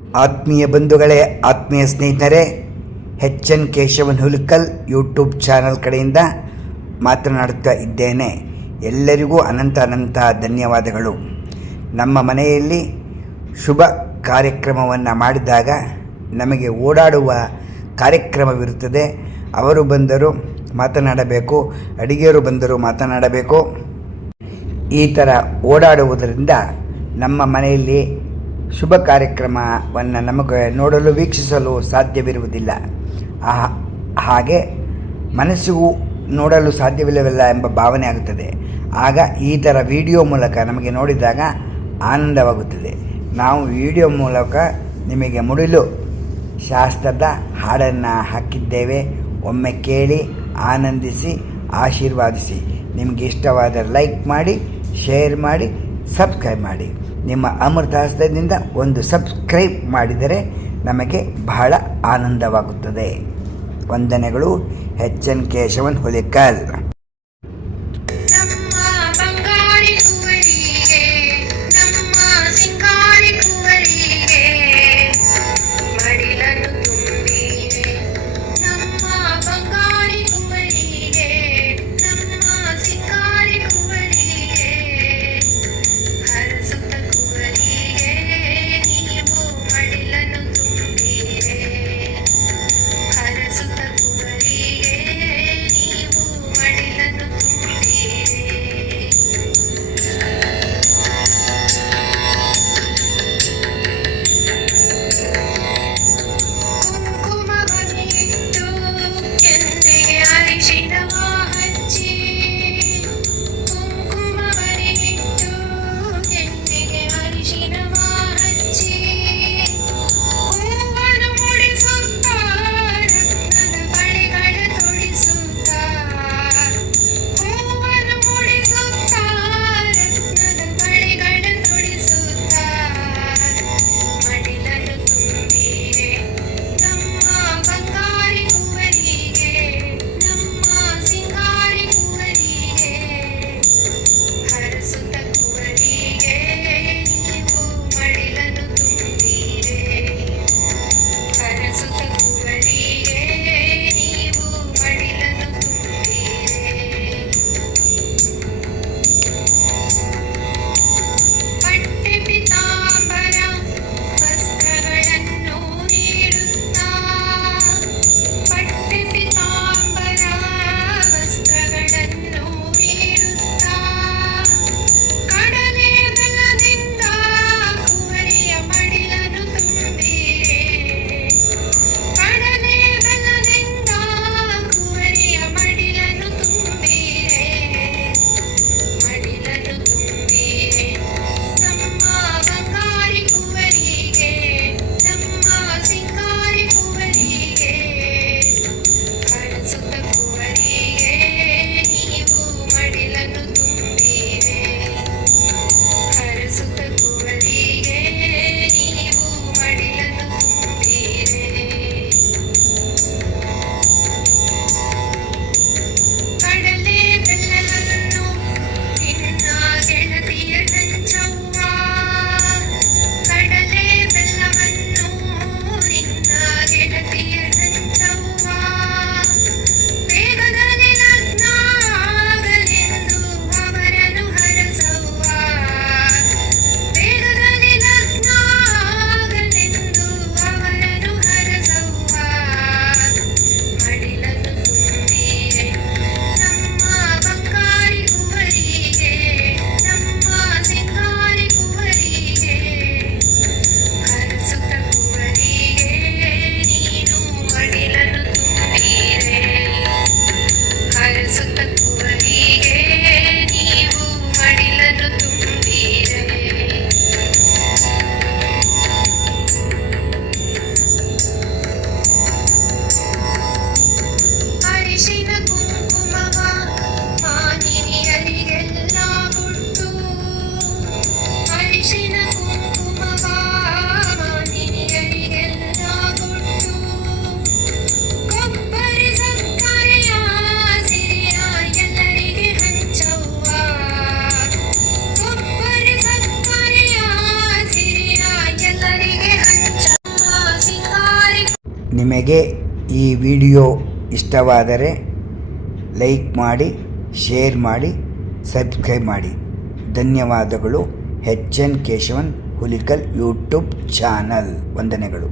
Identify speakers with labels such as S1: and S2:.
S1: ಆತ್ಮೀಯ ಬಂಧುಗಳೇ, ಆತ್ಮೀಯ ಸ್ನೇಹಿತರೆ H N Keshavan Hulkal YouTube channel ಕಡೆಯಿಂದ ಮಾತನಾಡುತ್ತಾ ಇದ್ದೇನೆ. ಎಲ್ಲರಿಗೂ ಅನಂತ ಅನಂತ ಧನ್ಯವಾದಗಳು. ನಮ್ಮ ಮನೆಯಲ್ಲಿ ಶುಭ ಕಾರ್ಯಕ್ರಮವನ್ನು ಮಾಡಿದಾಗ ನಮಗೆ ಓಡಾಡುವ ಕಾರ್ಯಕ್ರಮವಿರುತ್ತದೆ. ಅವರು ಬಂದರು ಮಾತನಾಡಬೇಕು ಅಡಿಗೆಯವರು ಬಂದರು ಮಾತನಾಡಬೇಕು. ಈ ಥರ ಓಡಾಡುವುದರಿಂದ ನಮ್ಮ ಮನೆಯಲ್ಲಿ ಶುಭ ಕಾರ್ಯಕ್ರಮವನ್ನು ನಮಗೆ ನೋಡಲು ವೀಕ್ಷಿಸಲು ಸಾಧ್ಯವಿರುವುದಿಲ್ಲ. ಹಾಗೆ ಮನಸ್ಸಿಗೂ ನೋಡಲು ಸಾಧ್ಯವಿಲ್ಲವಿಲ್ಲ ಎಂಬ ಭಾವನೆ ಆಗುತ್ತದೆ. ಆಗ ಈ ಥರ ವಿಡಿಯೋ ಮೂಲಕ ನಮಗೆ ನೋಡಿದಾಗ ಆನಂದವಾಗುತ್ತದೆ. ನಾವು ವಿಡಿಯೋ ಮೂಲಕ ನಿಮಗೆ ಮುಡಿಲು ಶಾಸ್ತ್ರದ ಹಾಡನ್ನು ಹಾಕಿದ್ದೇವೆ. ಒಮ್ಮೆ ಕೇಳಿ, ಆನಂದಿಸಿ, ಆಶೀರ್ವಾದಿಸಿ. ನಿಮಗೆ ಇಷ್ಟವಾದ ಲೈಕ್ ಮಾಡಿ, ಶೇರ್ ಮಾಡಿ, ಸಬ್ಸ್ಕ್ರೈಬ್ ಮಾಡಿ. ನಿಮ್ಮ ಅಮೃತ ಹಸ್ತದಿಂದ ಒಂದು ಸಬ್ಸ್ಕ್ರೈಬ್ ಮಾಡಿದರೆ ನಮಗೆ ಬಹಳ ಆನಂದವಾಗುತ್ತದೆ. ವಂದನೆಗಳು ಎಚ್ ಎನ್ ಕೇಶವನ್ ಹುಲಿಕಲ್ ನಿಮಗೆ ಈ ವಿಡಿಯೋ ಇಷ್ಟವಾದರೆ ಲೈಕ್ ಮಾಡಿ, ಶೇರ್ ಮಾಡಿ, ಸಬ್ಸ್ಕ್ರೈಬ್ ಮಾಡಿ. ಧನ್ಯವಾದಗಳು. H N Keshavan Hulikal YouTube channel. ವಂದನೆಗಳು.